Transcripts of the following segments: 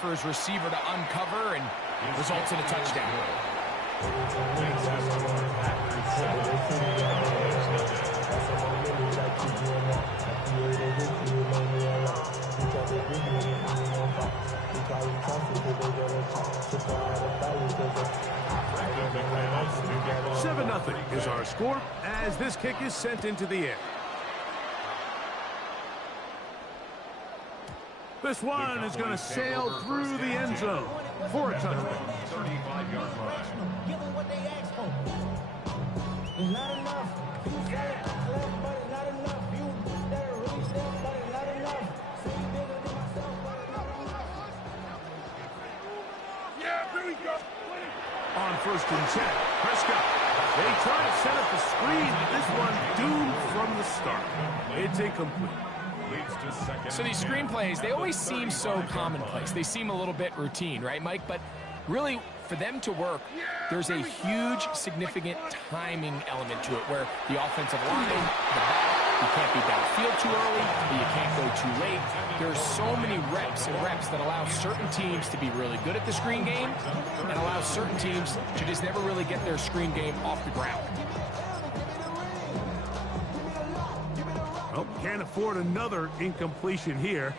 for his receiver to uncover and results in a touchdown. Seven 0 is our score as this kick is sent into the air. This one is going to sail through the end zone for a touchdown. 35-yard line. Give them what they asked for. It's not enough. You said it, but it's not enough. You said it really said, but it's not enough. See bigger than myself, but it's not enough. Yeah, here we go. On 1st and 10, Prescott. They try to set up the screen, but this one doomed from the start. It's incomplete. So these screenplays, they always seem so commonplace. They seem a little bit routine, right, Mike? But really, for them to work, there's a huge, significant timing element to it where the offensive line, the back, you can't be downfield too early, but you can't go too late. There's so many reps and reps that allow certain teams to be really good at the screen game and allow certain teams to just never really get their screen game off the ground. Well, can't afford another incompletion here.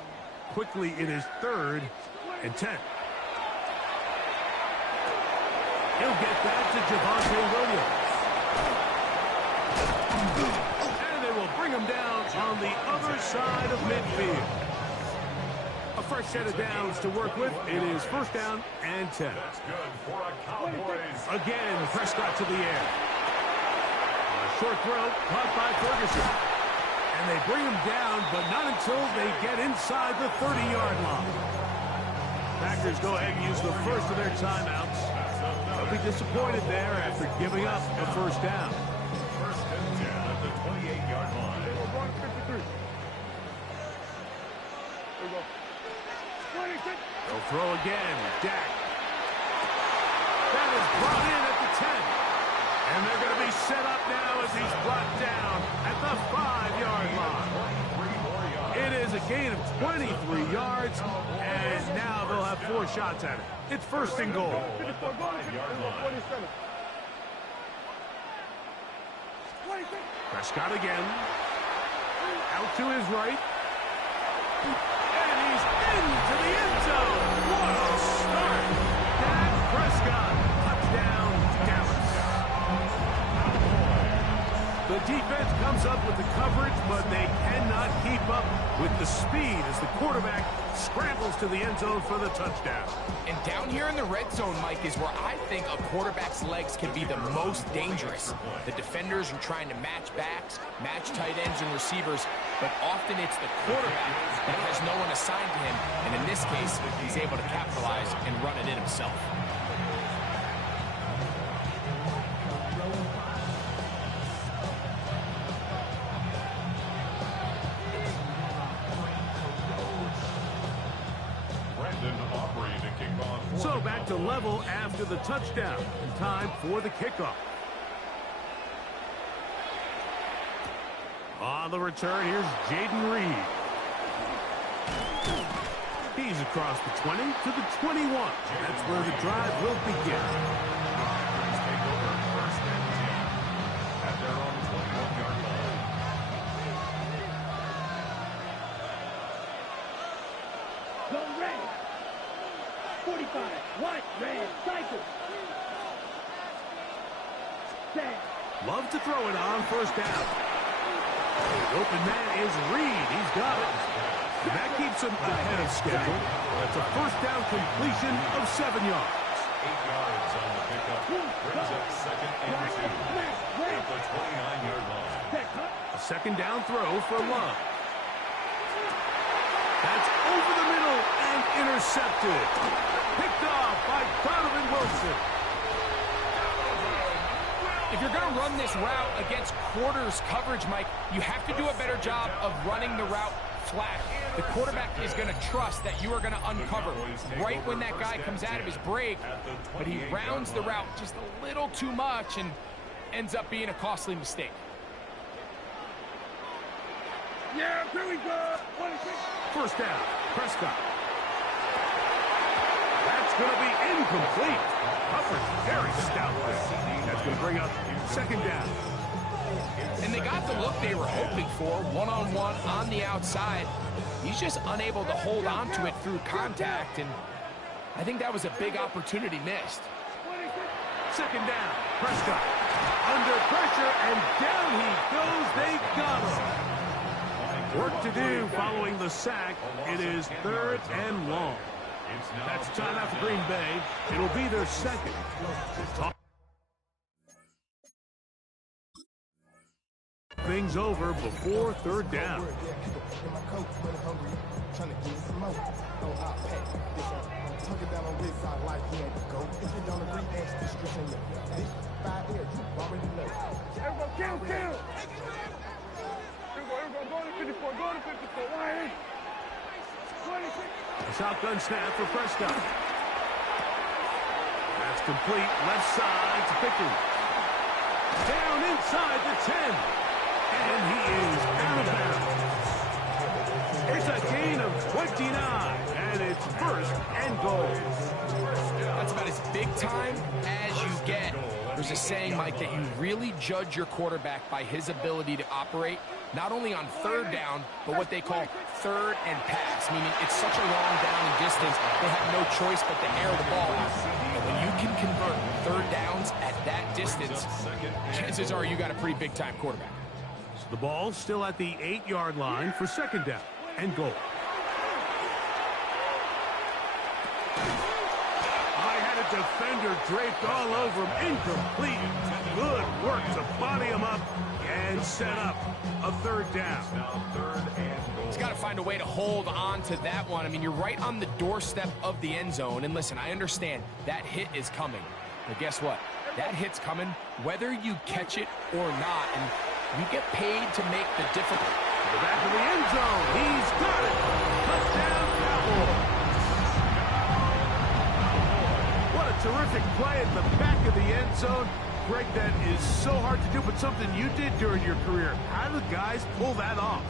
Quickly, it is 3rd and 10. He'll get that to Javonte Williams. And they will bring him down on the other side of midfield. A fresh set of downs to work with. It is 1st down and 10. That's good for a Cowboys. Again, Prescott to the air. A short throw caught by Ferguson. And they bring him down, but not until they get inside the 30-yard line. Packers go ahead and use the first of their timeouts. They'll be disappointed there after giving up the 1st down. 1st and 10 at the 28-yard line. They'll throw again. Dak. That is brought in at the 10. And they're going to be set up now as he's brought down at the 5-yard line. It is a gain of 23 yards, and now they'll have 4 shots at it. It's 1st and goal. Prescott again. Out to his right. And he's into the end zone. What a start. Dak Prescott. Touchdown, Dallas. The defense comes up with the coverage, but they cannot keep up with the speed as the quarterback scrambles to the end zone for the touchdown. And down here in the red zone, Mike, is where I think a quarterback's legs can be the most dangerous. The defenders are trying to match backs, match tight ends and receivers, but often it's the quarterback that has no one assigned to him, and in this case, he's able to capitalize and run it in himself. So back to level after the touchdown. And time for the kickoff. On the return, here's Jaden Reed. He's across the 20 to the 21. That's where the drive will begin. Take over 1st and 10 at their own 21-yard line. Go red. 45. White. Red. Cycle. Set. Love to throw it on 1st down. The open man is Reed. He's got it. And that keeps him ahead of schedule. That's a 1st down completion of 7 yards. 8 yards on the pickup. Brings up 2nd and 2 at the 29-yard line. A 2nd down throw for Love. That's over the middle and intercepted. Picked off by Donovan Wilson. If you're going to run this route against quarters coverage, Mike, you have to do a better job of running the route flatter. The quarterback is going to trust that you are going to uncover right when that guy comes out of his break, but he rounds the route just a little too much and ends up being a costly mistake. Yeah, here we go. 1-6. 1st down, Prescott. going to be incomplete. Hubbard, very stout there. That's going to bring up second down. And they got the look they were hoping for, one-on-one on the outside. He's just unable to hold on to it through contact, and I think that was a big opportunity missed. Second down, Prescott. Under pressure, and down he goes. They got him. Work to do following the sack. It is third and long. That's timeout for Green Bay. It'll be their second. Things over before third down. A shotgun snap for Prescott. That's complete. Left side to Pickens. Down inside the 10. And he is out of bounds. It's a gain of 29, and it's first and goal. That's about as big time as you get. There's a saying, Mike, that you really judge your quarterback by his ability to operate, not only on third down, but what they call third and pass, meaning it's such a long down and distance, they have no choice but to air the ball out. And when you can convert third downs at that distance, chances are you got a pretty big-time quarterback. The ball still at the 8-yard line for second down and goal. I had a defender draped all over him. Incomplete. Good work to body him up and set up a third down. He's got to find a way to hold on to that one. I mean, you're right on the doorstep of the end zone. And listen, I understand that hit is coming. But guess what? That hit's coming whether you catch it or not. And you get paid to make the difficult. To the back of the end zone. He's got it. Touchdown, Cowboys. What a terrific play at the back of the end zone. Greg, that is so hard to do, but something you did during your career. How do the guys pull that off?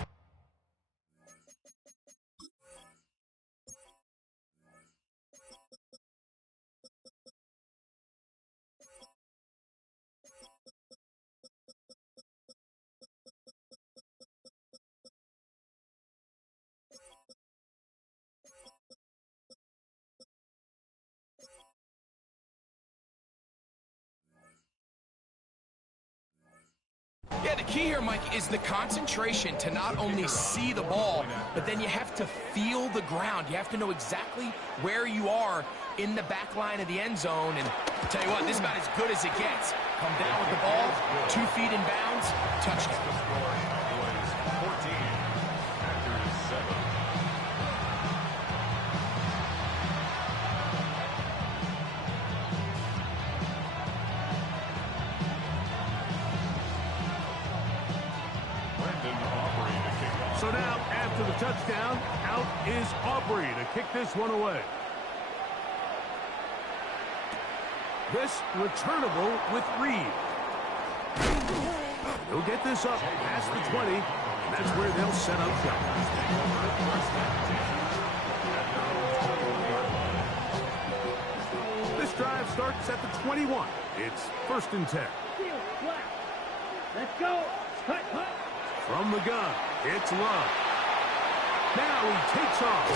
Yeah, the key here, Mike, is the concentration to not only see the ball, but then you have to feel the ground. You have to know exactly where you are in the back line of the end zone. And I'll tell you what, this is about as good as it gets. Come down with the ball, 2 feet in bounds, touchdown. 14 after 7. So now, after the touchdown, out is Aubrey to kick this one away. This returnable with Reed. He'll get this up past the 20, and that's where they'll set up shop. This drive starts at the 21. It's first and 10. Let's go. Cut. From the gun, it's Love. Now he takes off.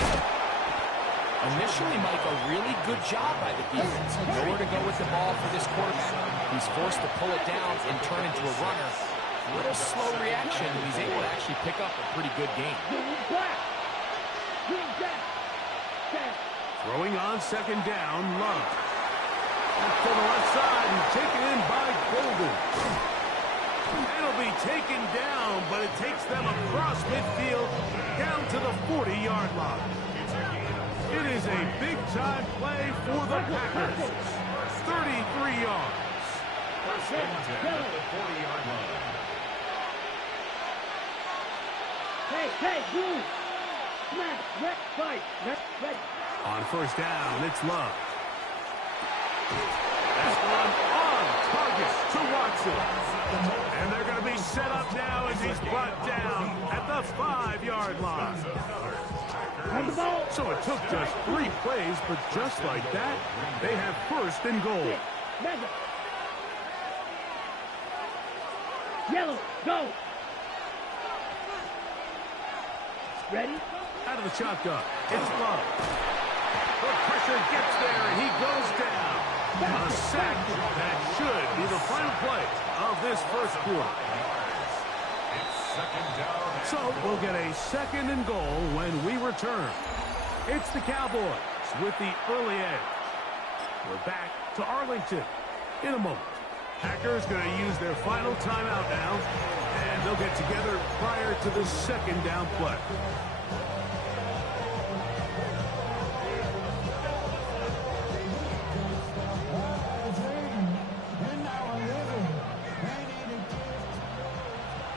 Initially, Mike, a really good job by the defense. Nowhere to go with the ball for this quarterback. He's forced to pull it down and turn into a runner. A little slow reaction, and he's able to actually pick up a pretty good game. Throwing on second down, Love. To the left side and taken in by Golden. It'll be taken down, but it takes them across midfield down to the 40-yard line. It is a big-time play for the Packers. 33 yards. First and 10 at the 40-yard line. Hey, move. Smash, red, fight, red. On first down, it's Love. That one on target to Watson. And they're going to be set up now as he's brought down at the 5-yard line. So it took just 3 plays, but just like that, they have first and goal. Yellow, go. Ready? Out of the shotgun, it's Love. The pressure gets there, and he goes down. A sack that should be the final play of this first quarter. So we'll get a second and goal when we return. It's the Cowboys with the early edge. We're back to Arlington in a moment. Packers going to use their final timeout now, and they'll get together prior to the second down play.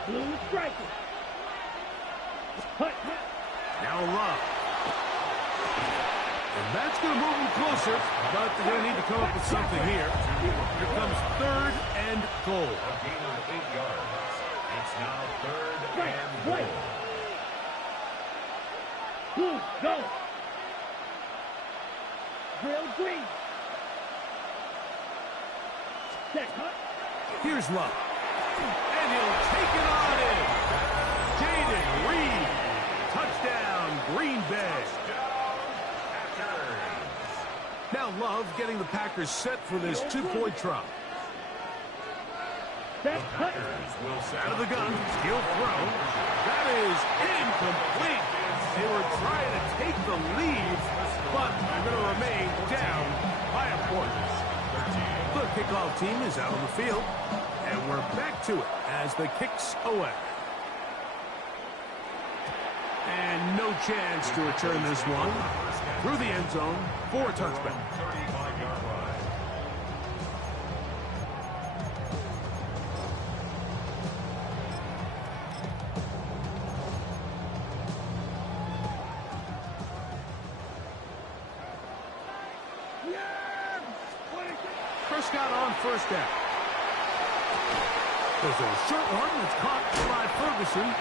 Blue striker. Now Love. And that's going to move them closer, but they're going to need to come up with something here. Here comes third and goal. A gain of 8 yards. It's now third and goal. Blue, go. Drill green. Set, cut. Here's Love. And he'll take it on in. Jaden Reed. Touchdown, Green Bay. Now Love getting the Packers set for this 2-point try. Set, cut. Out of the gun, skill throw. That is incomplete. They were trying to take the lead, but they're going to remain down by a point. The kickoff team is out on the field, and we're back to it as the kick's away. And no chance to return this one through the end zone for a touchback. 35-yard line. Prescott on first down. There's a short one that's caught by Ferguson.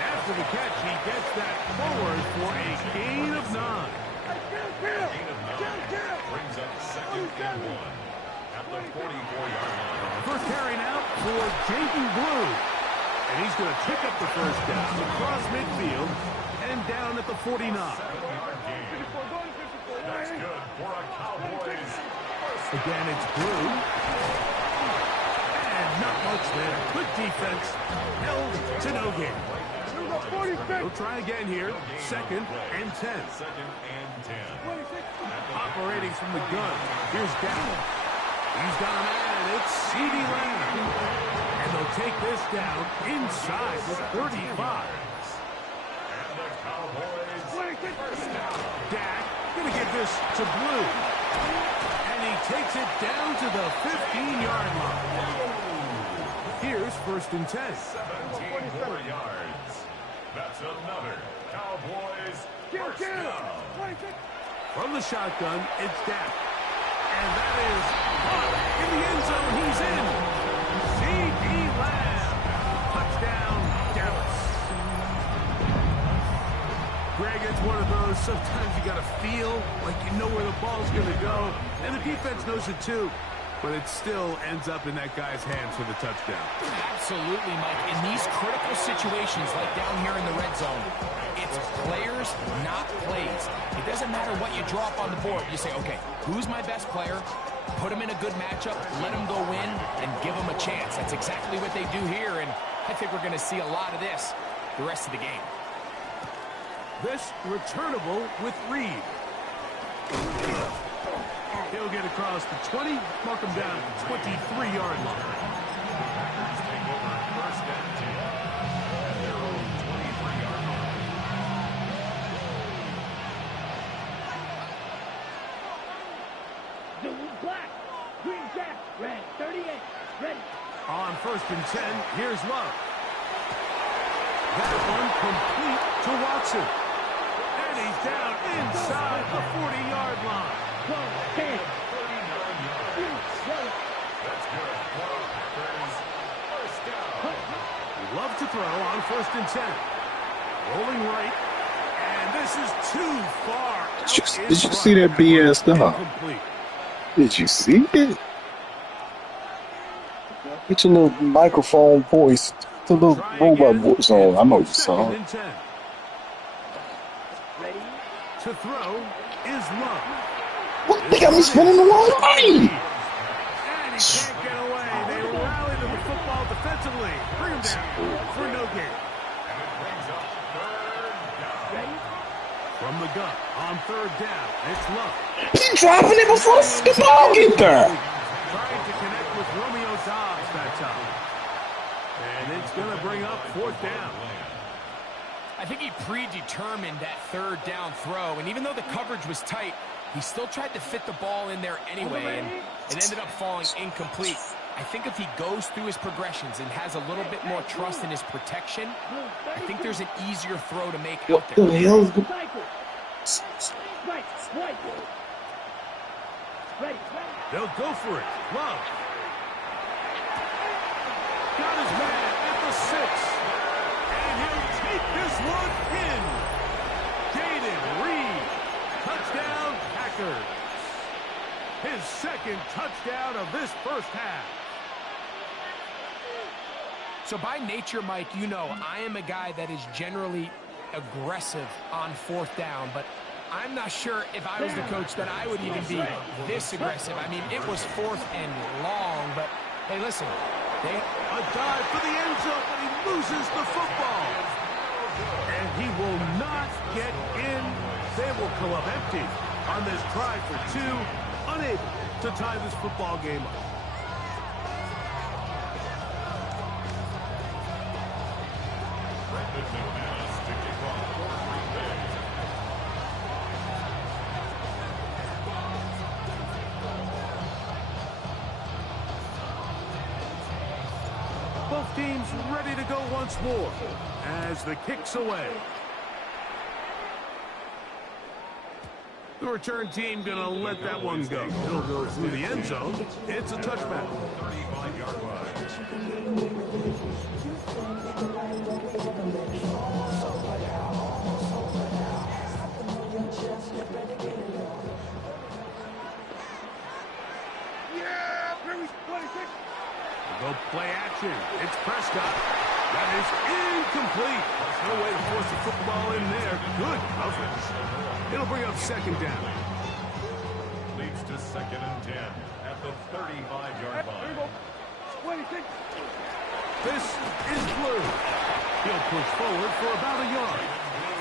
After the catch, he gets that forward for a gain of 9. Gain of 9 brings up second and 1 at the 44-yard line. First carry now for Jaden Blue. And he's going to pick up the first down across midfield and down at the 49. 7-yard gain. That's good for a Cowboys. Again, it's Blue. And not much there. Good defense. Held to no gain. We'll try again here. Second and 10. Second and 10. Operating from the gun. Here's Down. He's got a man. It's CeeDee Lamb. And they'll take this down inside the 35. And the Cowboys first down. Dak going to give this to Blue. And he takes it down to the 15-yard line. Here's first and 10. 17 more yards. That's another Cowboys first down. From the shotgun, it's Dak. And that is caught in the end zone. He's in. CeeDee Lamb. Touchdown, Dallas. Greg, it's one of those, sometimes you got to feel like you know where the ball's going to go. And the defense knows it too. But it still ends up in that guy's hands for the touchdown. Absolutely, Mike. In these critical situations, like down here in the red zone, it's players, not plays. It doesn't matter what you draw up on the board. You say, okay, who's my best player? Put him in a good matchup, let him go win, and give him a chance. That's exactly what they do here, and I think we're going to see a lot of this the rest of the game. This returnable with Reed. He'll get across the 20, mark him down at the 23-yard line. Packers take over first and 10 at their own 23-yard line. Blue, black. Green jack. Red, 38. Ready. On first and 10, here's Love. That one complete to Watson. And he's down inside the 40-yard line. 12, 10. 39 yards. That's good. first and 10. Rolling right. And this is too far. Did you see that BS dog? Did you see it? Get your little microphone voice, the little robot voice on. I know you saw it. To throw is Love. What? They got me spinning the wrong way. And he can't get away. They rally to the football defensively. Bring him down for no gain. From the gun on third down. It's Love. He dropping it before the ball get there. Trying to connect with Romeo Dobbs that time. And it's going to bring up fourth down. I think he predetermined that third down throw, and even though the coverage was tight, he still tried to fit the ball in there anyway, and it ended up falling incomplete. I think if he goes through his progressions and has a little bit more trust in his protection, I think there's an easier throw to make out there. What the hell is going They'll go for it. Love. Got his man at the 6. And he'll take this one in. Jaden Reed. Touchdown, Packers. His second touchdown of this first half. So by nature, Mike, you know I am a guy that is generally aggressive on fourth down, but I'm not sure if I was the coach that I would even be this aggressive. I mean, it was fourth and long, but hey, listen. A dive for the end zone, but he loses the football. And he will not get in. They will come up empty on this try for two. Unable to tie this football game up. Both teams ready to go once more as the kick's away. The return team going to let that one go. It'll go through the end zone. It's a touchback. 35-yard line. Go play action. It's Prescott. That is incomplete. No way to force the football in there. Good coverage. It'll bring up second down. Leads to second and 10 at the 35-yard line. This is Blue. He'll push forward for about a yard.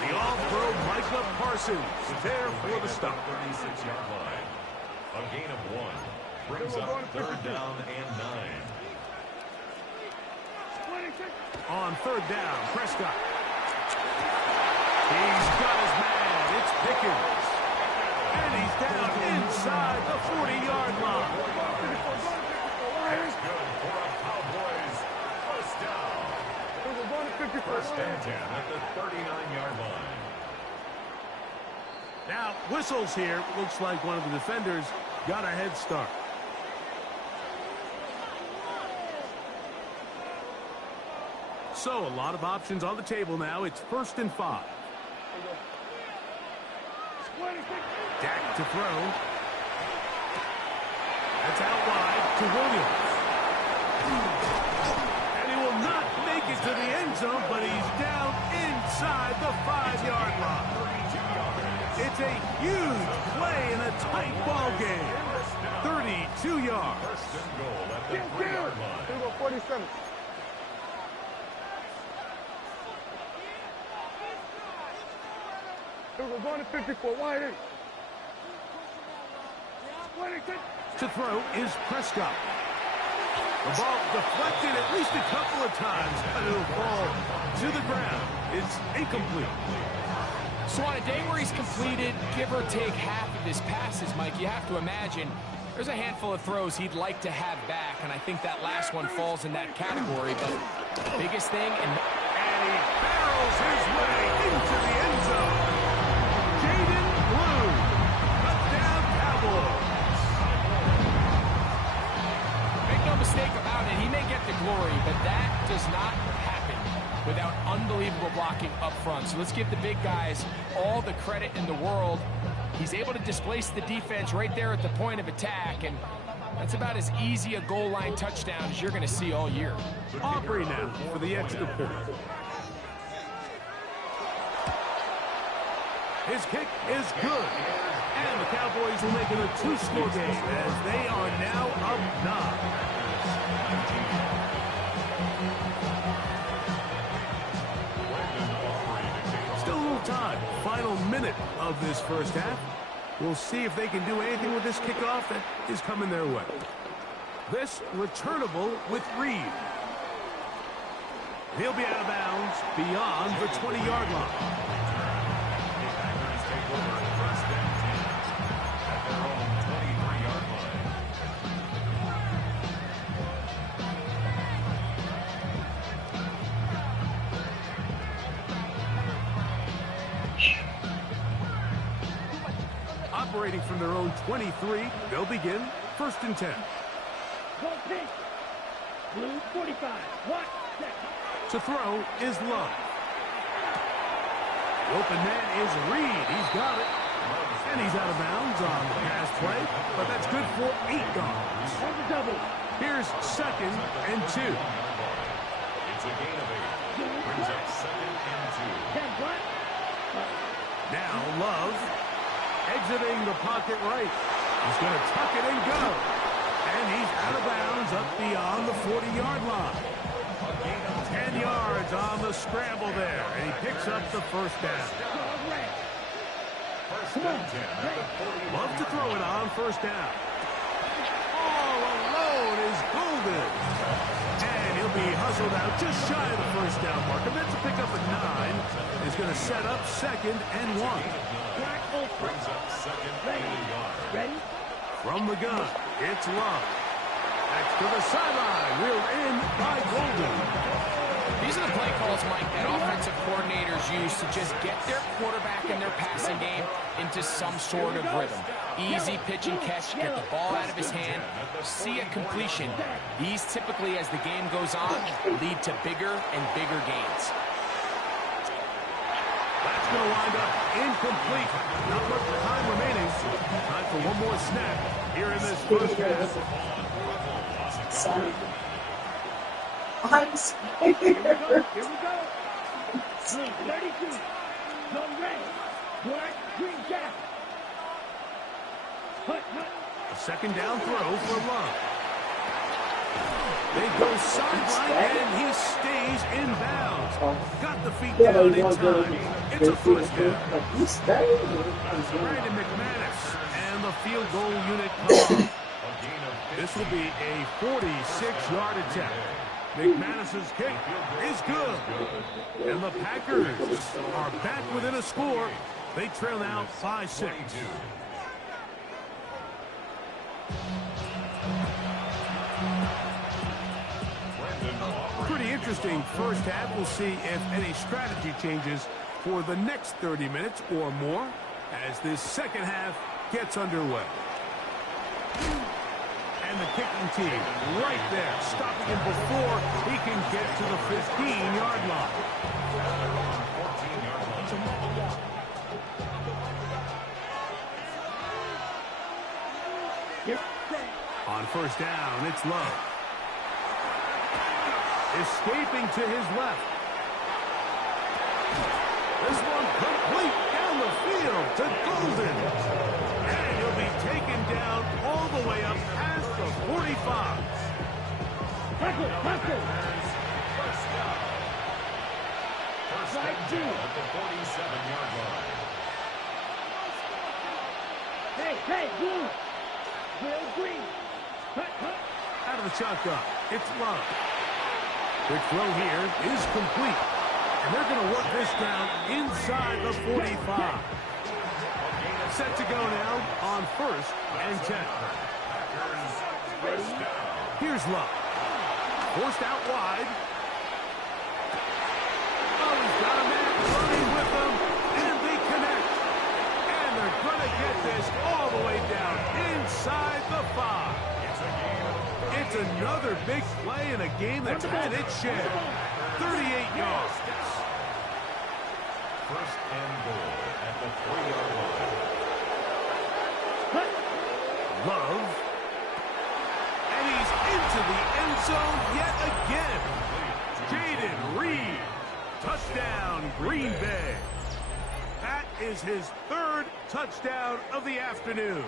The all-pro Micah Parsons there for the stop. 36-yard line. A gain of 1 brings up third down and 9. On third down, Prescott. He's got his man. It's Pickens. And he's down inside the 40-yard line. That's good for a Cowboys first down. First and 10 at the 39-yard line. Now, whistles here. Looks like one of the defenders got a head start. So, a lot of options on the table now. It's 1st and 5. Dak to throw. That's out wide to Williams. And he will not make it to the end zone, but he's down inside the 5-yard line. It's a huge play in a tight ball game. 32 yards. First and goal at the 3-yard line. 47. We're going to 54. Wide in. To throw is Prescott. The ball deflected at least a couple of times, but it'll fall to the ground. It's incomplete. So on a day where he's completed, give or take half of his passes, Mike, you have to imagine there's a handful of throws he'd like to have back, and I think that last one falls in that category. But the biggest thing, and he barrels his way into the end zone. Jaden Blue, touchdown Cowboys. make no mistake about it, he may get the glory, but that does not happen without unbelievable blocking up front. So let's give the big guys all the credit in the world. He's able to displace the defense right there at the point of attack, and that's about as easy a goal line touchdown as you're going to see all year. Aubrey now for the extra point. His kick is good. And the Cowboys will make it a two-score game as they are now up 9. Still a little time. Final minute of this first half. We'll see if they can do anything with this kickoff that is coming their way. This returnable with Reed. He'll be out of bounds beyond the 20-yard line. Operating from their own 23, they'll begin 1st and 10. Blue 45. To throw is Love. The open man is Reed. He's got it. And he's out of bounds on the pass play, but that's good for 8 yards. Here's 2nd and 2. It's a gain of 8. Brings up 2nd and 2. Now Love exiting the pocket right. He's going to tuck it and go. And he's out of bounds up beyond the 40-yard line. 10 yards on the scramble there. And he picks up the first down. Love to throw it on 1st down. All alone is Golden. And he'll be hustled out just shy of the 1st down mark. And then to pick up a 9 is going to set up 2nd and 1. Brings up 2nd and 1. Ready? From the gun, it's Love. Back to the sideline. Reeled in by Golden. These are the play calls, Mike, that offensive coordinators use to just get their quarterback and their passing game into some sort of rhythm. Easy pitch and catch, get the ball out of his hand, see a completion. These typically, as the game goes on, lead to bigger and bigger gains. That's going to wind up incomplete. Not much time remaining. Time for one more snap here in this first half. I'm scared. Here we go. Blue 32. No red. Black, green cap. Hut. A 2nd down throw for Love. They go sideline, and he stays in bounds. Got the feet down in time. It's a 1st down. Brandon McManus and the field goal unit come on. This will be a 46-yard attempt. McManus's kick is good. And the Packers are back within a score. They trail now 5-6. Pretty interesting first half. We'll see if any strategy changes for the next 30 minutes or more as this second half gets underway. And the kicking team right there, stopping him before he can get to the 15-yard line. On 1st down, it's Love. Escaping to his left. This one complete down the field to Golden. And he'll be taken down all the way up past the 45. Tackle. First down. First and 10 at the 47-yard line. Hey, blue. Blue, green. Hut. Out of the shotgun, it's Love. Quick throw here is complete. And they're going to work this down inside the 45. Set to go now on 1st and 10. Here's Love. Forced out wide. Oh, he's got a man running with them, and they connect. And they're going to get this all the way down inside the 5. It's another big play in a game that's had its share. 38 yards. First and goal at the 3-yard line. Love. And he's into the end zone yet again. Jaden Reed. Touchdown, Green Bay. That is his 3rd touchdown of the afternoon.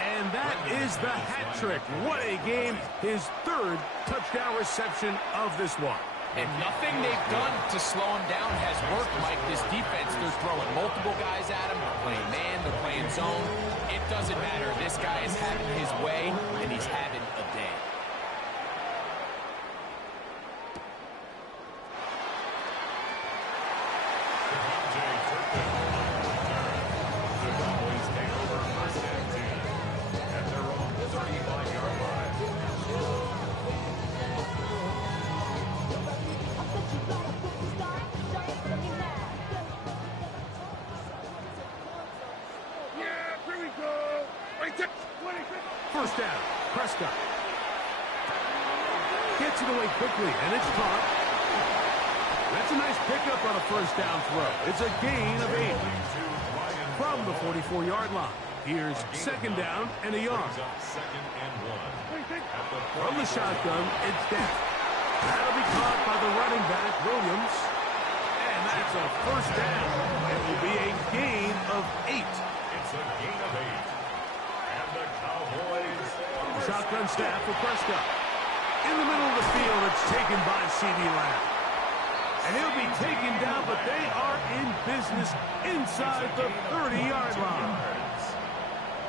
And that is the hat trick. What a game. His 3rd touchdown reception of this one. And nothing they've done to slow him down has worked, Mike. This defense, they're throwing multiple guys at him. They're playing man, they're playing zone. It doesn't matter. This guy is having his way, and he's having a day. First down, Prescott. Gets it away quickly, and it's caught. That's a nice pickup on a first down throw. It's a gain of 8 from the 44-yard line. Here's 2nd down and a yard. From the shotgun, it's Dak. That'll be caught by the running back, Williams. And that's a first down. It will be a gain of 8. It's a gain of 8. And the Cowboys. Shotgun snap for Prescott. In the middle of the field, it's taken by C.D. Lamb. And he'll be taken down, but they are in business inside the 30-yard line.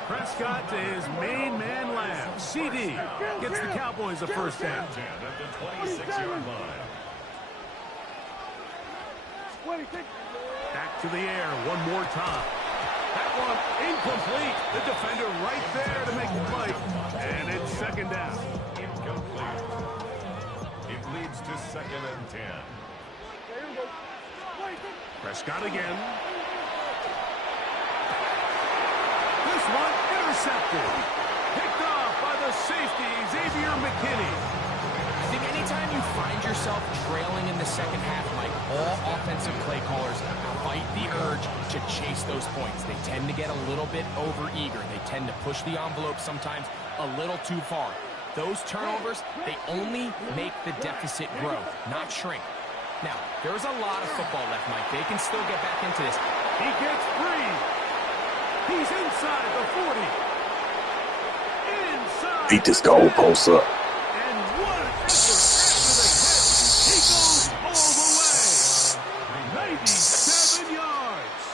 Prescott to his main man, Lamb. C.D. gets the Cowboys a first down. At the 26-yard line. Back to the air one more time. That one incomplete. The defender right there to make the play. And it's 2nd down. Incomplete. It leads to 2nd and 10. Prescott again. This one intercepted. Picked off by the safety, Xavier McKinney. I think anytime you find yourself trailing in the second half, Mike, all offensive play callers fight the urge to chase those points. They tend to get a little bit over-eager. They tend to push the envelope sometimes a little too far. Those turnovers, they only make the deficit grow, not shrink. Now, there's a lot of football left, Mike. They can still get back into this. He gets free. He's inside the 40. Inside. Beat this goalpost up. And what an effort after the catch. He goes all the way. 97 yards.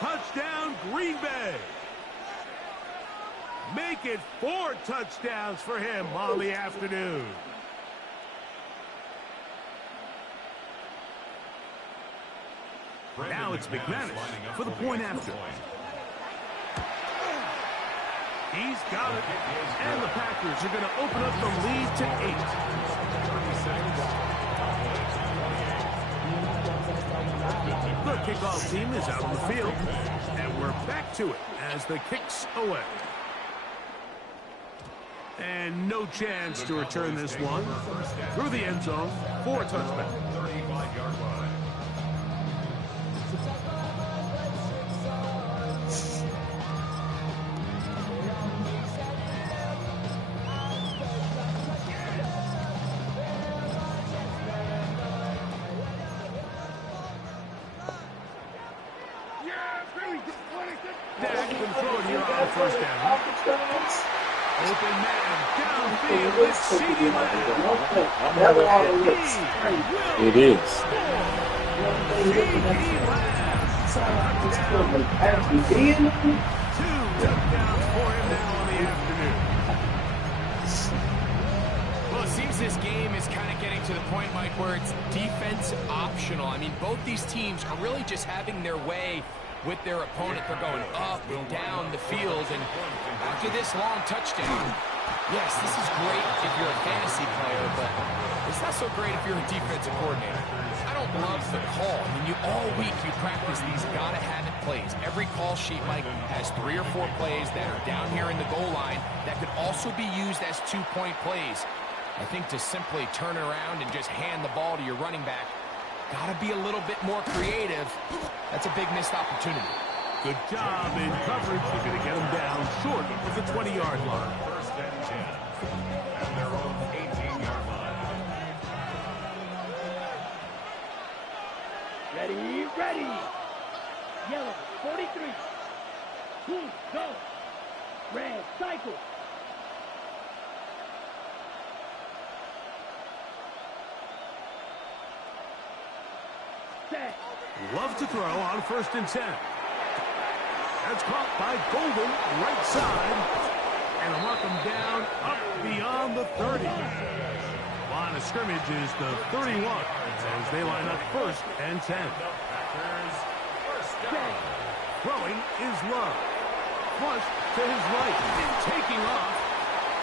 Touchdown, Green Bay. Make it 4 touchdowns for him on the afternoon. Now it's McManus for the point after. He's got it. And the Packers are going to open up the lead to 8. The kickoff team is out on the field. And we're back to it as the kick's away. And no chance to return this one. Through the end zone for a touchback. 35-yard line. Dak can throw it here on the first down. Open man downfield. It's C.D. Lamb. It is. C.D. Lamb. 2 touchdowns for him now on the afternoon. Well, it seems this game is kind of getting to the point, Mike, where it's defense optional. I mean, both these teams are really just having their way with their opponent. They're going up and down the field, and after this long touchdown, yes, this is great if you're a fantasy player, but it's not so great if you're a defensive coordinator. I don't love the call. I mean, all week you practice these gotta-have-it plays. Every call sheet, Mike, has 3 or 4 plays that are down here in the goal line that could also be used as 2-point plays. I think to simply turn around and just hand the ball to your running back, got to be a little bit more creative. That's a big missed opportunity. Good job in coverage. They're going to get him down short of the 20-yard line. First and 10. At their own 18-yard line. Ready, ready. Yellow, 43. Blue, go. Red, cycle. Set. Love to throw on first and 10. That's caught by Golden, right side. And a mark him down up beyond the 30. Line of scrimmage is the 31 as they line up first and 10. Packers, first down. Throwing is Love. Flush to his right. Taking off.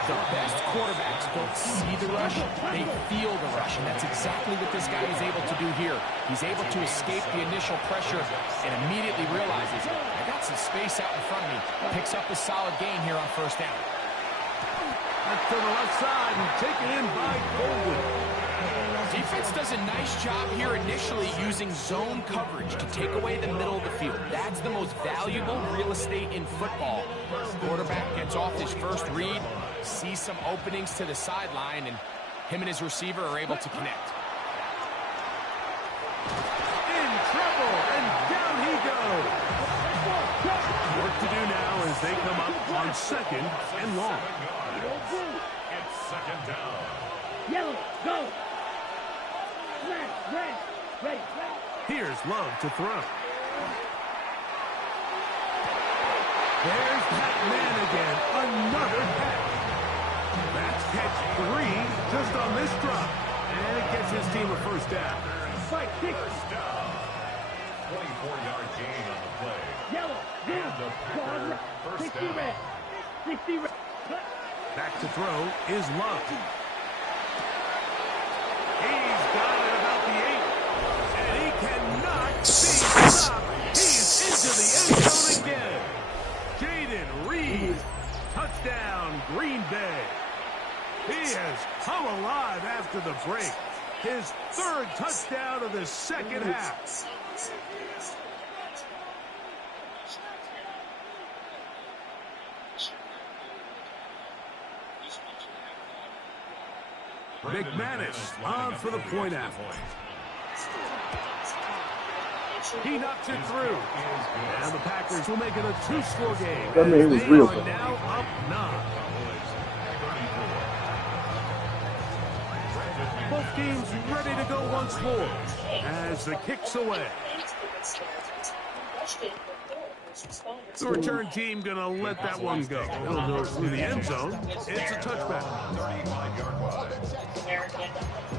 The best quarterbacks don't see the rush, they feel the rush, and that's exactly what this guy is able to do here. He's able to escape the initial pressure and immediately realizes, I got some space out in front of me. Picks up a solid gain here on first down. Back to the left side and taken in by Golden. Defense does a nice job here initially using zone coverage to take away the middle of the field. That's the most valuable real estate in football. Quarterback gets off his first read, sees some openings to the sideline, and him and his receiver are able to connect. In trouble, and down he goes. Work to do now as they come up on second and long. It's second down. Yellow, go. Red, red, ready, ready. Here's Love to throw. There's Pat Man again. Another catch. That's catch 3 just on this drop. And it gets his team a first down. Fight, kick. First down. 24-yard gain on the play. Yellow, And the blue, Packers, first 60 down. red, 60 red. Back to throw is Love. He's got it about the 8. And he cannot be stopped. He's into the end zone again. Jaden Reed. Touchdown, Green Bay. He has come alive after the break. His third touchdown of the second half. McManus on for the point after. He knocks it through. And the Packers will make it a 2-score game. That man was They real are good. now up 9. Both teams ready to go once more as the kick's away. The return team going to let that one go. It'll go through the end zone. It's a touchback. 35-yard line. American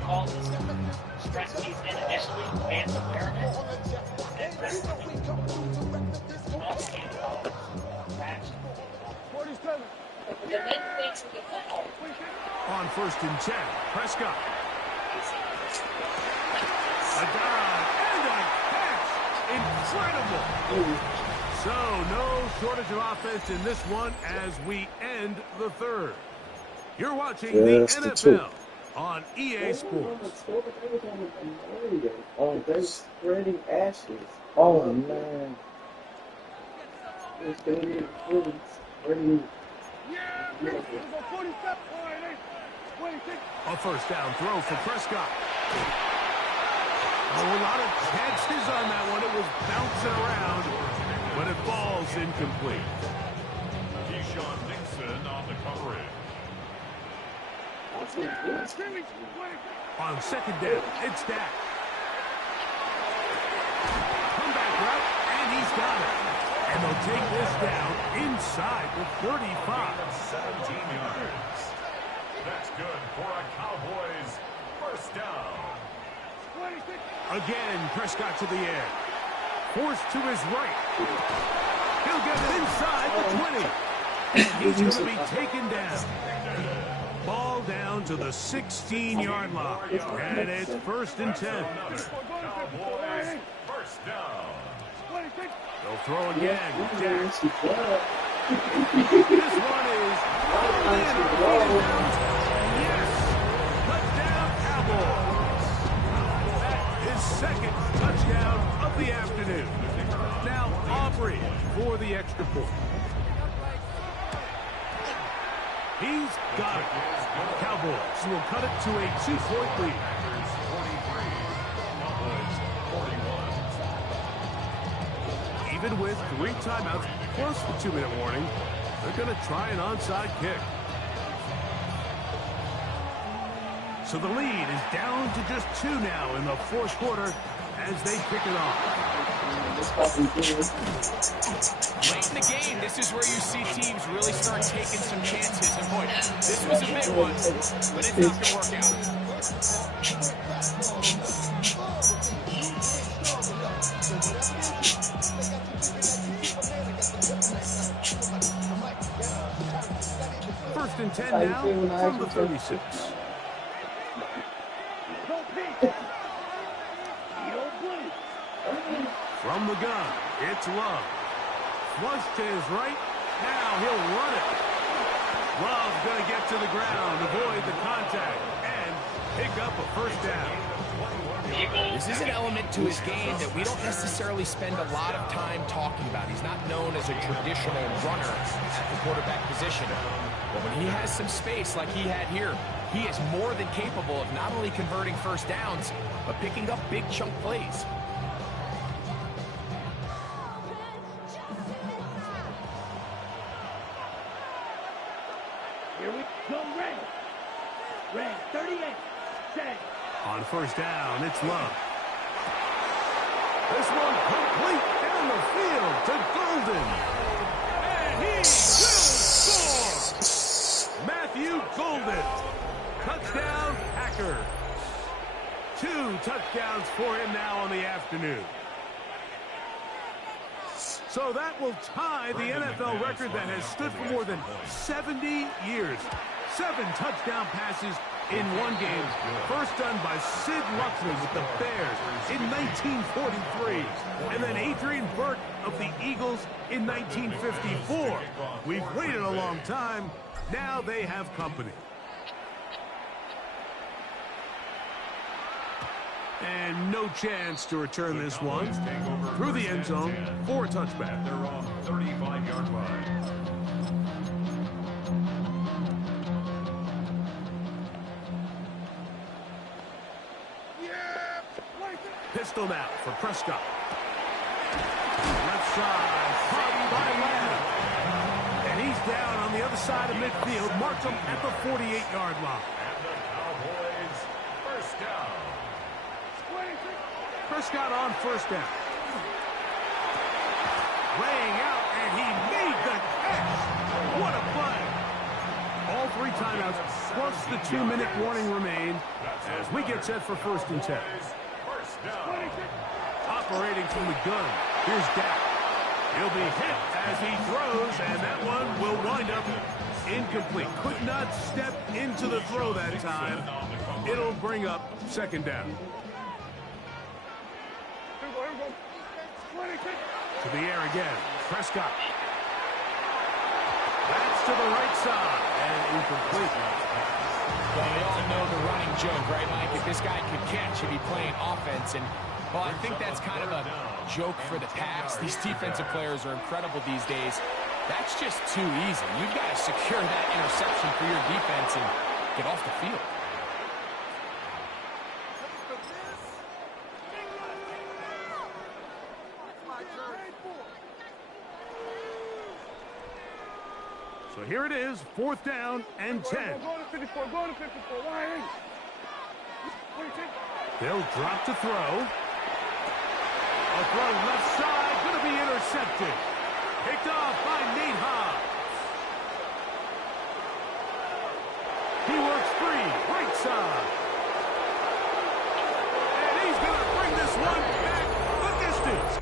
called this rescue initially advanced On first and 10, Prescott. A dive and a catch. Incredible. So no shortage of offense in this one as we end the third. You're watching Yes, the the NFL on EA Sports. Oh, they're spreading ashes. Oh, man. It's spreading. A first down throw for Prescott. A lot of chances on that one. It was bouncing around, but it falls incomplete. Keyshawn Nixon on the coverage. On second down, it's Dak. Comeback route, and he's got it. And they'll take this down inside the 35. 17 yards. That's good for a Cowboys first down. Again, Prescott to the air. Forced to his right. He'll get it inside the 20. And he's going to be taken down. Ball down to the 16-yard line. And it's first and 10. Cowboys first down. They'll throw again. Dak. This one is all in. Yes. second touchdown of the afternoon. Now Aubrey for the extra point. He's got it. Cowboys will cut it to a 2-point lead. Even with 3 timeouts plus the 2-minute warning, they're going to try an onside kick. So the lead is down to just 2 now in the fourth quarter as they kick it off. Late in the game, this is where you see teams really start taking some chances. And boy, this was a big one, but it's not going to work out. First and 10 now from the 36. From the gun, it's Love. Flush to his right. Now he'll run it. Love's going to get to the ground, avoid the contact, and pick up a first down. This is an element to his game that we don't necessarily spend a lot of time talking about. He's not known as a traditional runner at the quarterback position. But when he has some space like he had here, he is more than capable of not only converting first downs, but picking up big chunk plays. Here we go, Red. Red, 38, set. On first down, it's Love. This one complete down the field to Golden. And he will score! Matthew Golden. Touchdown, Packers. 2 touchdowns for him now on the afternoon. So that will tie the NFL record that has stood for more than 70 years. 7 touchdown passes in one game. First done by Sid Luckman with the Bears in 1943. And then Adrian Burke of the Eagles in 1954. We've waited a long time. Now they have company. And no chance to return this one. Through the end zone for a touchback. They're on 35-yard line. Pistol now for Prescott. Left side, caught by Lamb. And he's down on the other side of midfield. Marks him at the 48-yard line. And the Cowboys, first down. Prescott on first down. Laying out, and he made the catch. What a play. All 3 timeouts plus the 2-minute warning remain as we get set for first and 10. Operating from the gun. Here's Dak. He'll be hit as he throws, and that one will wind up incomplete. Could not step into the throw that time. It'll bring up second down. To the air again. Prescott. That's to the right side, and incomplete. Well, we all know the running joke, right, Mike? If this guy could catch, he'd be playing offense. And, well, I think that's kind of a joke for the Packs. These defensive players are incredible these days. That's just too easy. You've got to secure that interception for your defense and get off the field. So here it is, 4th down and 10. They'll drop to throw. A throw left side, going to be intercepted. Picked off by Nate Hobbs. He works free, right side. And he's going to bring this one back the distance.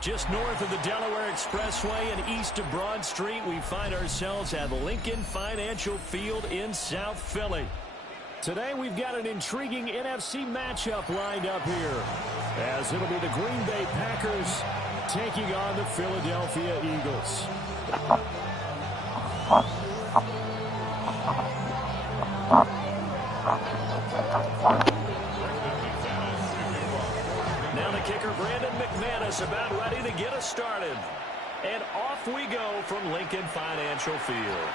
Just north of the Delaware Expressway and east of Broad Street, we find ourselves at Lincoln Financial Field in South Philly. Today we've got an intriguing NFC matchup lined up here, as it'll be the Green Bay Packers taking on the Philadelphia Eagles. Now the kicker, Brandon McManus, about ready to get us started. And off we go from Lincoln Financial Field.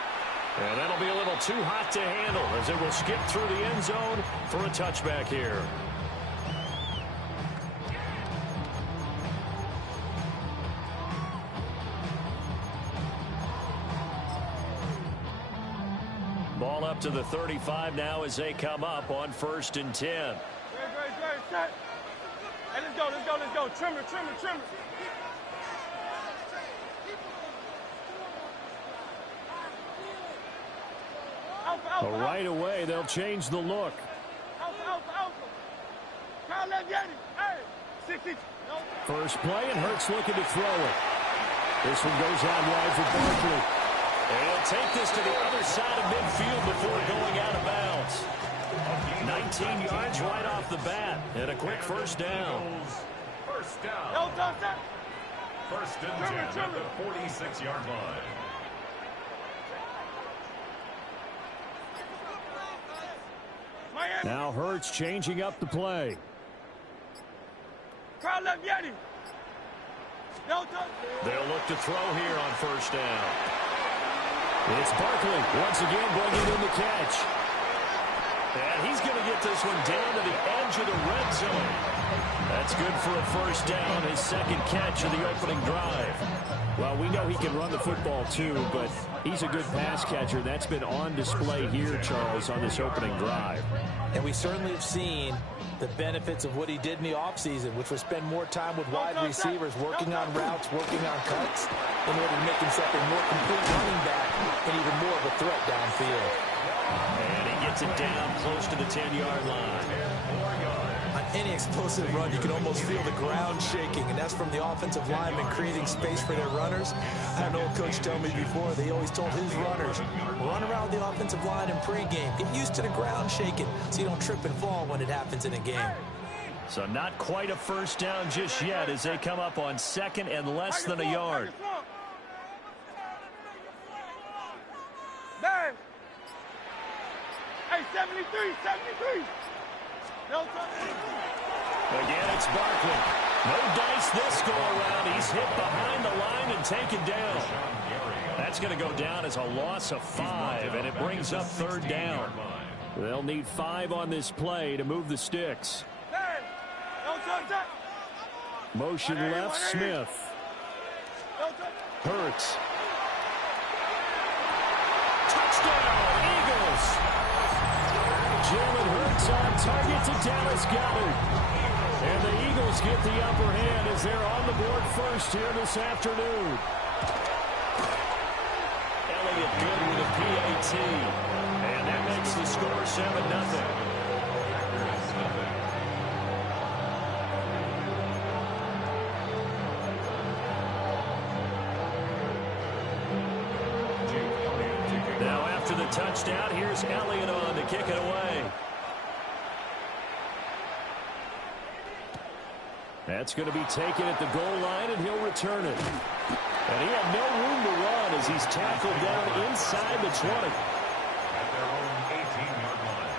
And that'll be a little too hot to handle as it will skip through the end zone for a touchback here. Ball up to the 35 now as they come up on 1st and 10. Great, set. Hey, let's go. Trimmer. Alpha. Right away, they'll change the look. Alpha. Kyle left Yeti. Hey, 6 inches. First play, and Hurts looking to throw it. This one goes out wide for Barkley. And he'll take this to the other side of midfield before going out of bounds. 19 yards right off the bat, and a quick first down. First down. No, touchdown. First and 10 at the 46-yard line. Now Hurts changing up the play. Kyle left Yeti. No, they'll look to throw here on first down. It's Barkley once again bringing in the catch. And he's going to get this one down to the edge of the red zone. That's good for a first down, his second catch of the opening drive. Well, we know he can run the football too, but he's a good pass catcher. That's been on display here, Charles, on this opening drive. And we certainly have seen the benefits of what he did in the offseason, which was spend more time with wide receivers, working on routes, working on cuts, in order to make himself a more complete running back and even more of a threat downfield. And he gets it down close to the 10-yard line. On any explosive run, you can almost feel the ground shaking, and that's from the offensive linemen creating space for their runners. I had an old coach tell me before, they always told his runners, run around the offensive line in pregame. Get used to the ground shaking so you don't trip and fall when it happens in a game. So not quite a first down just yet as they come up on 2nd and less than a yard. Man. Hey, 73. No, again, it's Barkley. No dice this go around. He's hit behind the line and taken down. That's going to go down as a loss of 5, and it brings up 3rd down. They'll need 5 on this play to move the sticks. Motion left, Smith. Hurts. Touchdown, Eagles! Jalen Hurts on target to Dallas Goedert. And the Eagles get the upper hand as they're on the board first here this afternoon. Elliott good with a PAT. And that makes the score 7-0. Now after the touchdown, here's Elliott on to kick it away. That's going to be taken at the goal line, and he'll return it. And he had no room to run as he's tackled down inside the 20. At their own 18-yard line.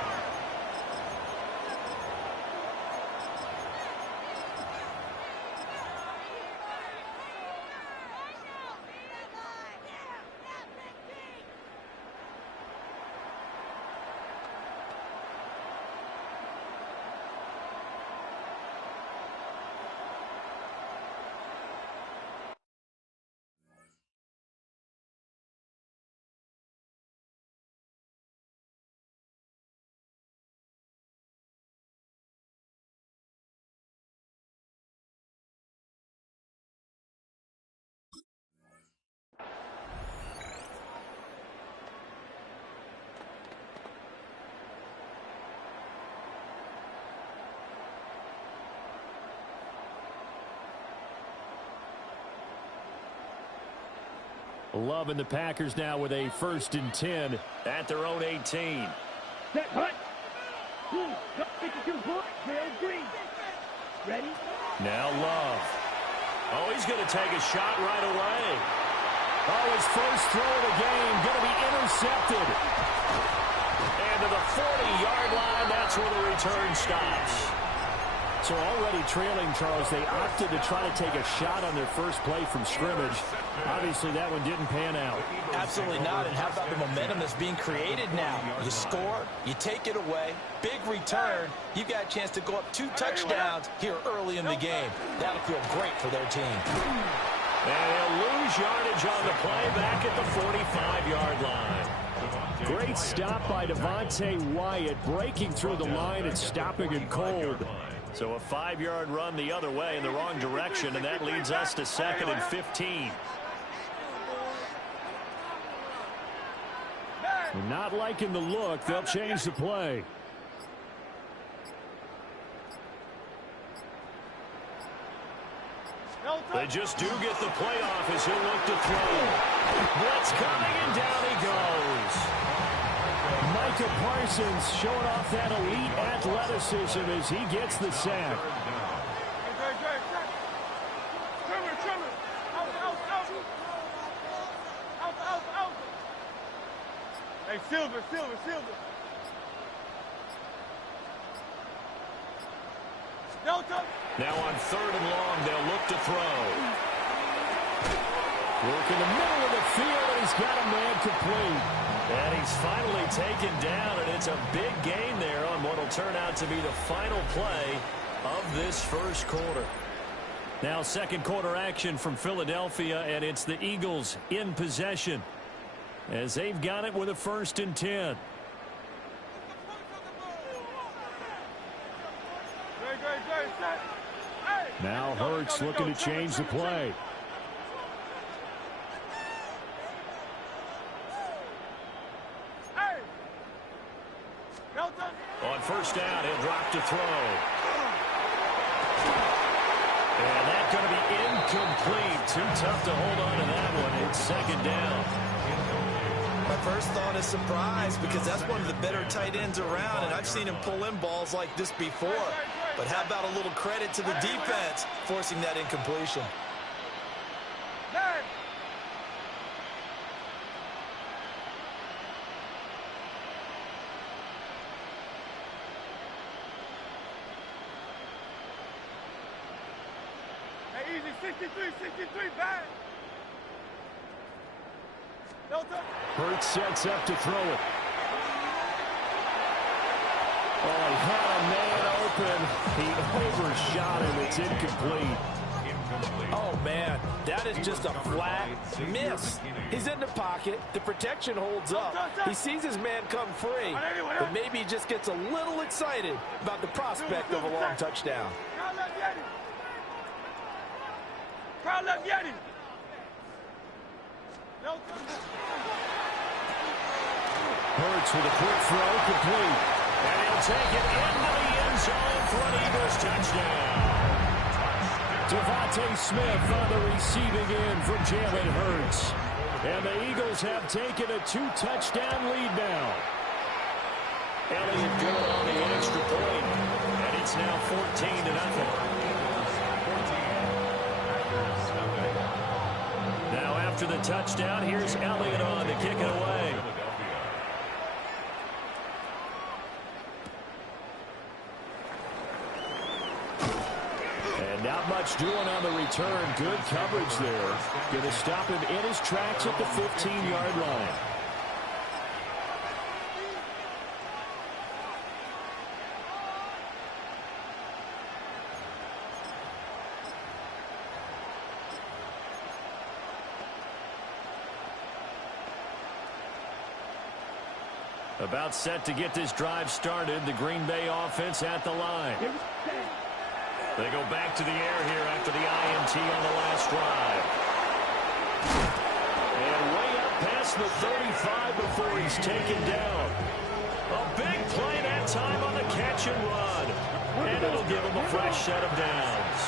Loving the Packers now with a 1st and 10 at their own 18. Set, hut. 52 foot, Gerald Green. Ready? Now Love. Oh, he's going to take a shot right away. Oh, his first throw of the game going to be intercepted. And to the 40-yard line, that's where the return stops. So already trailing, Charles, they opted to try to take a shot on their first play from scrimmage. Obviously, that one didn't pan out. Absolutely not. And how about the momentum that's being created now? You score, you take it away, big return. You've got a chance to go up 2 touchdowns here early in the game. That'll feel great for their team. And he'll lose yardage on the play back at the 45-yard line. Great stop by Devontae Wyatt, breaking through the line and stopping it cold. So a 5-yard run the other way in the wrong direction, and that leads us to 2nd and 15. They're not liking the look. They'll change the play. They just do get the play off as he'll look to throw. Blitz coming, and down he goes. Micah Parsons showing off that elite athleticism as he gets the sack. Hey, Silver. Delta. Now on 3rd and long, they'll look to throw. Work in the middle of the field, and he's got a man complete. And he's finally taken down, and it's a big gain there on what will turn out to be the final play of this first quarter. Now 2nd quarter action from Philadelphia, and it's the Eagles in possession as they've got it with a 1st and 10. Now Hurts looking to change the play. On 1st down, he'll drop to throw. And that's going to be incomplete. Too tough to hold on to that one. It's 2nd down. My first thought is surprise, because that's one of the better tight ends around, and I've seen him pull in balls like this before. But how about a little credit to the defense forcing that incompletion? Hey, easy, 63, bang. Hurts sets up to throw it. Oh, he had a man open. He overshot him. It's incomplete. Oh, man, that is just a flat miss. He's in the pocket. The protection holds up. He sees his man come free, but maybe he just gets a little excited about the prospect of a long touchdown. Carl Yeti. Hurts with a quick throw, complete. And he'll take it into the end zone for an Eagles touchdown. Devontae Smith on the receiving end from Jalen Hurts. And the Eagles have taken a 2-touchdown lead now. Elliott good on the extra point. And it's now 14-0. Now after the touchdown, here's Elliott on to kick it away. And not much doing on the return. Good coverage there. Going to stop him in his tracks at the 15-yard line. About set to get this drive started. The Green Bay offense at the line. They go back to the air here after the INT on the last drive. And way up past the 35 before he's taken down. A big play that time on the catch and run. And it'll give him a fresh set of downs.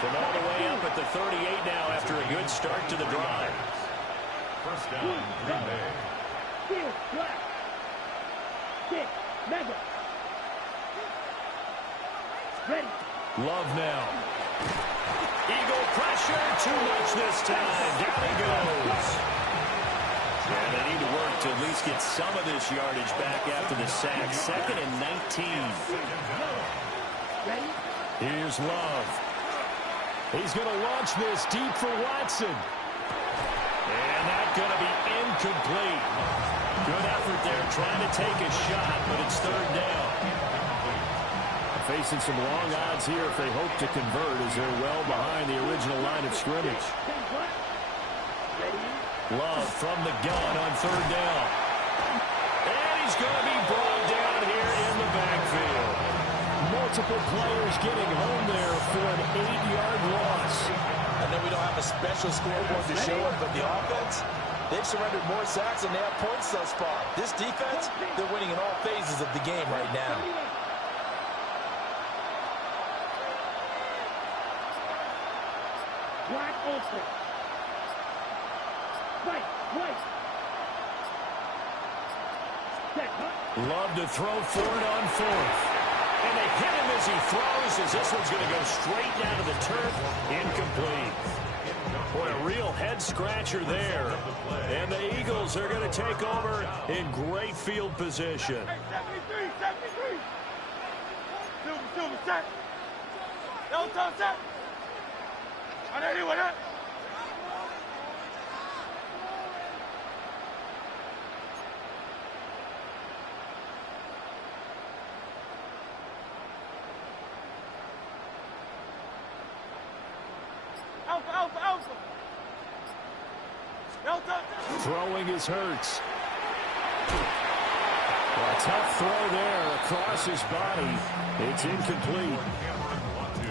From all the way up at the 38 now after a good start to the drive. First down, Green Bay. Kill, black. Kick, mega. Ready. Love now. Eagle pressure, too much this time. Down he goes. And they need to work to at least get some of this yardage back after the sack. 2nd and 19. Here's Love. He's going to launch this deep for Watson. And that's going to be incomplete. Good effort there trying to take a shot, but it's 3rd down. Facing some long odds here if they hope to convert as they're well behind the original line of scrimmage. Love from the gun on 3rd down. And he's going to be brought down here in the backfield. Multiple players getting home there for an 8-yard loss. I know we don't have a special scoreboard to show it, but the offense, they've surrendered more sacks than they have points thus far. This defense, they're winning in all phases of the game right now. Black open. Right. Love to throw for it on 4th. And they hit him as he throws, as this one's going to go straight down to the turf. Incomplete. Boy, a real head-scratcher there. And the Eagles are going to take over in great field position. 73. Silver, set. No time, set. I know you with it. Alpha. Throwing is Hurts. A tough throw there across his body. It's incomplete.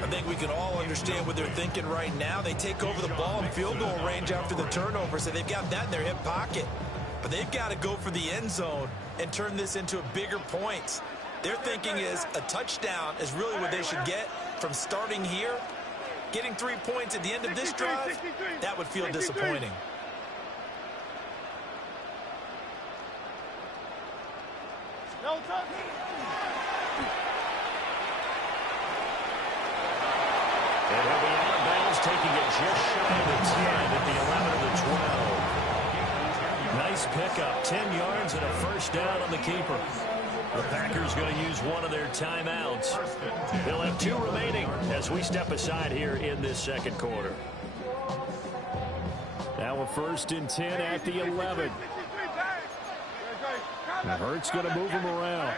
I think we can all understand what they're thinking right now. They take over the ball in field goal range after the turnover, so they've got that in their hip pocket. But they've got to go for the end zone and turn this into a bigger points. Their thinking is a touchdown is really what they should get from starting here. Getting 3 points at the end of this drive, that would feel disappointing. No touch. And he'll be out of bounds, taking it just shy of the 10 at the 11 of the 12. Nice pickup, 10 yards and a first down on the keeper. The Packers going to use one of their timeouts. They'll have 2 remaining as we step aside here in this 2nd quarter. Now a 1st and 10 at the 11. And Hurts going to move him around.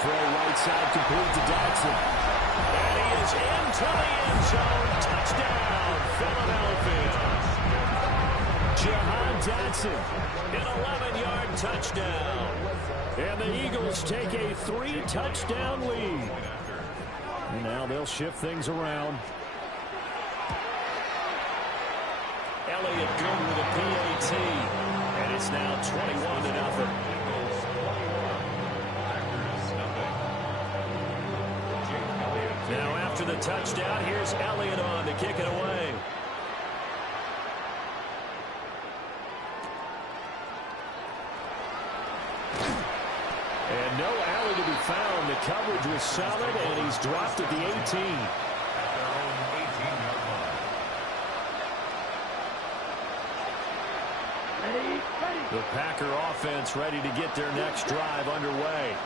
Throw right side complete to Dotson. And he is into the end zone. Touchdown, Philadelphia. Jahan Dotson, an 11-yard touchdown. And the Eagles take a 3-touchdown lead. And now they'll shift things around. Elliott good with a PAT. And it's now 21-0. Now after the touchdown, here's Elliott on to kick it away. And no alley to be found. The coverage was solid, and he's dropped at the 18. The Packer offense ready to get their next drive underway.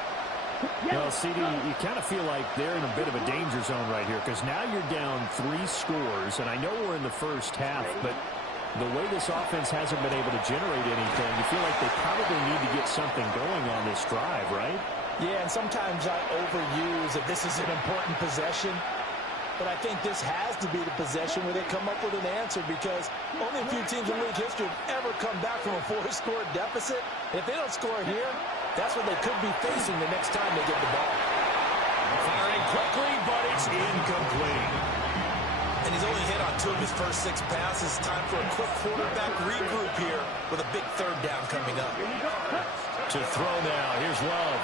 Well, CD, you kind of feel like they're in a bit of a danger zone right here because now you're down 3 scores, and I know we're in the first half, but the way this offense hasn't been able to generate anything, you feel like they probably need to get something going on this drive, right? Yeah, and sometimes I overuse that this is an important possession, but I think this has to be the possession where they come up with an answer because only a few teams in league history have ever come back from a 4-score deficit. If they don't score here, that's what they could be facing the next time they get the ball. Firing quickly, but it's incomplete. And he's only hit on 2 of his first 6 passes. Time for a quick quarterback regroup here with a big 3rd down coming up. To throw now. Here's Love.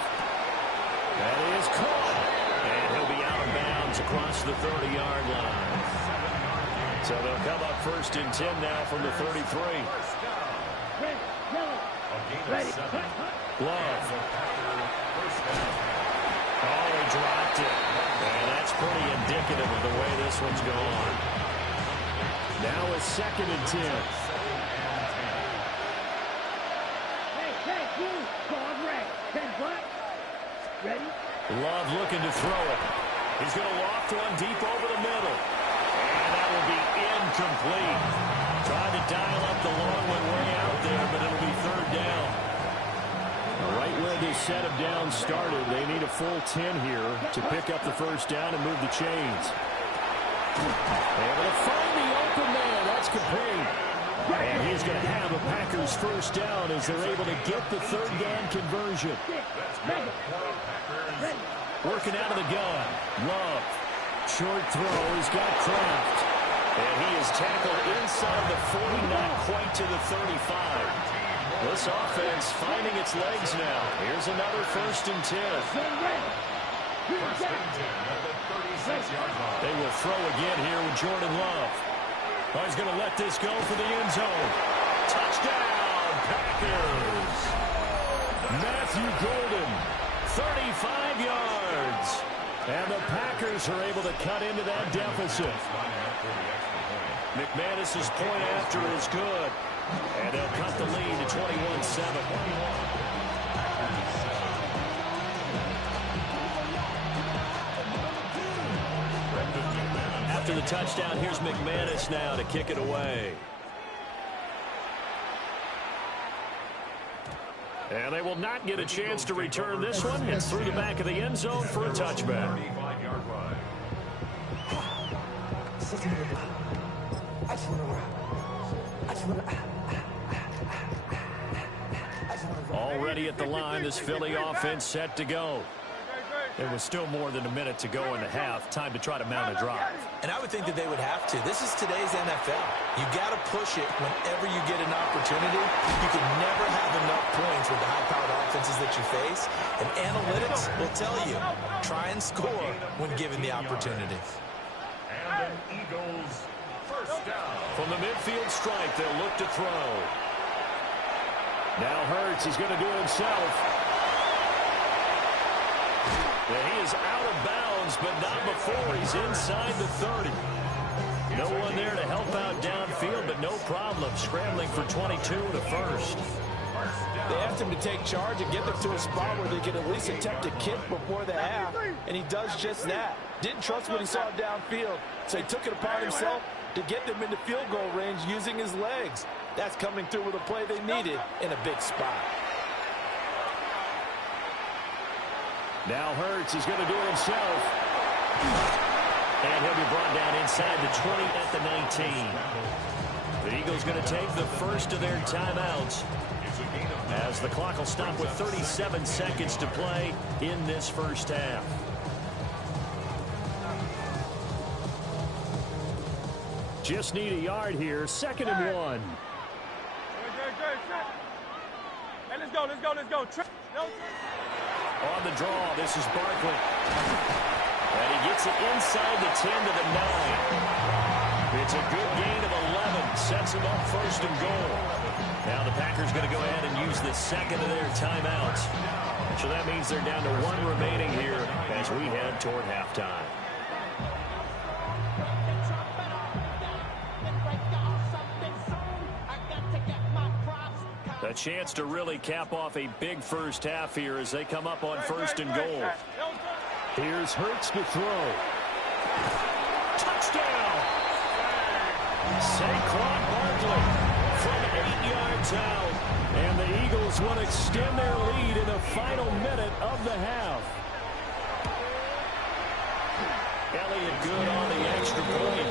That is caught. And he'll be out of bounds across the 30-yard line. So they'll come up 1st and 10 now from the 33. Love. Oh, he dropped it. And that's pretty indicative of the way this one's gone. Now it's 2nd and 10. Love looking to throw it. He's going to loft one deep over the middle. And that will be incomplete. Tried to dial up the long one way out there, but it'll be 3rd down. Right where this set of downs started, they need a full 10 here to pick up the 1st down and move the chains. Able to find the open man. That's complete. And he's going to have a Packers 1st down as they're able to get the 3rd down conversion. Working out of the gun. Love. Short throw. He's got Kraft. And he is tackled inside the 40, not quite to the 35. This offense finding its legs now. Here's another 1st and 10. They will throw again here with Jordan Love. Oh, he's going to let this go for the end zone. Touchdown, Packers. Matthew Golden, 35 yards. And the Packers are able to cut into that deficit. McManus's point after is good. And they'll cut the lead to 21-7. After the touchdown, here's McManus now to kick it away. And they will not get a chance to return this one. It's through the back of the end zone for a touchback. Already at the line, this Philly offense set to go. There was still more than a minute to go in the half. Time to try to mount a drive. And I would think that they would have to. This is today's NFL. You got to push it whenever you get an opportunity. You can never have enough points with the high-powered offenses that you face. And analytics will tell you, try and score when given the opportunity. And an Eagles 1st down. From the midfield stripe, they'll look to throw. Now Hurts is going to do it himself. He is out of bounds, but not before he's inside the 30. No one there to help out downfield, but no problem scrambling for 22 to 1st. They asked him to take charge and get them to a spot where they could at least attempt a kick before the half, and he does just that. Didn't trust what he saw downfield, so he took it upon himself to get them into field goal range using his legs. That's coming through with a play they needed in a big spot. Now Hurts is going to do it himself. And he'll be brought down inside the 20 at the 19. The Eagles going to take the first of their timeouts as the clock will stop with 37 seconds to play in this 1st half. Just need a yard here. 2nd and 1. Hey, let's go. On the draw, this is Barkley. And he gets it inside the 10 to the 9. It's a good gain of 11. Sets him up 1st and goal. Now the Packers going to go ahead and use the 2nd of their timeouts. So that means they're down to 1 remaining here as we head toward halftime. A chance to really cap off a big 1st half here as they come up on 1st and goal. Here's Hurts to throw. Touchdown! Saquon Barkley from 8 yards out. And the Eagles will extend their lead in the final minute of the half. Elliott good on the extra point.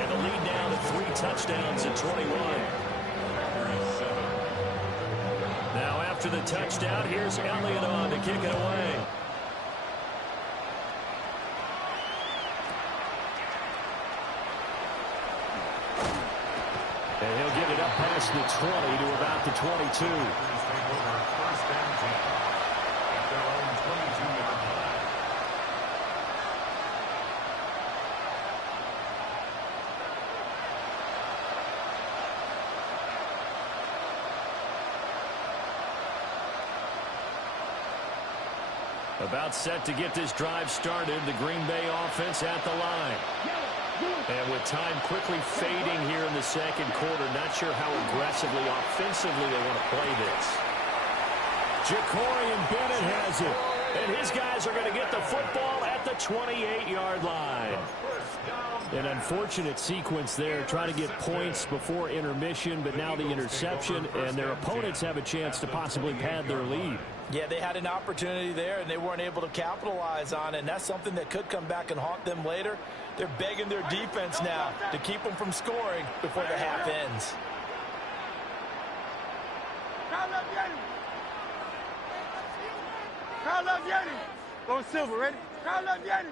And the lead now to 3 touchdowns at 21. Now after the touchdown, here's Elliott on to kick it away. And he'll give it up past the 20 to about the 22. Take over first and 10 at their own 22-yard line. About set to get this drive started, the Green Bay offense at the line. And with time quickly fading here in the second quarter, not sure how aggressively, offensively they want to play this. Jacorian Bennett has it. And his guys are going to get the football at the 28-yard line. An unfortunate sequence there, trying to get points before intermission, but now the interception, and their opponents have a chance to possibly pad their lead. Yeah, they had an opportunity there, and they weren't able to capitalize on it, and that's something that could come back and haunt them later. They're begging their defense now to keep them from scoring before the half ends. Kyle up Yeti. Go Silver, ready? Kyle up Yeti.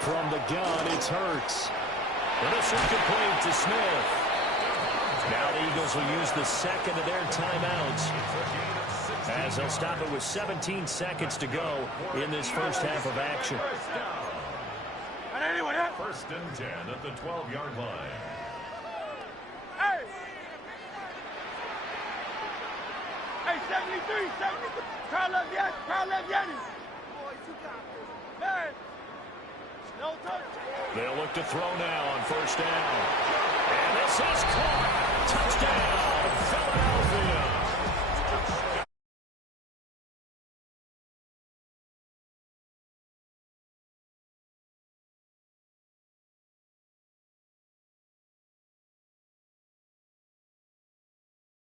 From the gun, it's Hurts. And this is complete to Smith. Now the Eagles will use the second of their timeouts, as they'll stop it with 17 seconds to go in this first half of action. First and 10 at the 12-yard line. Hey! Hey, 73, 73. Carl left Yeti. Man. No touch. They'll look to throw now on first down. And this is caught. Touchdown, Philadelphia.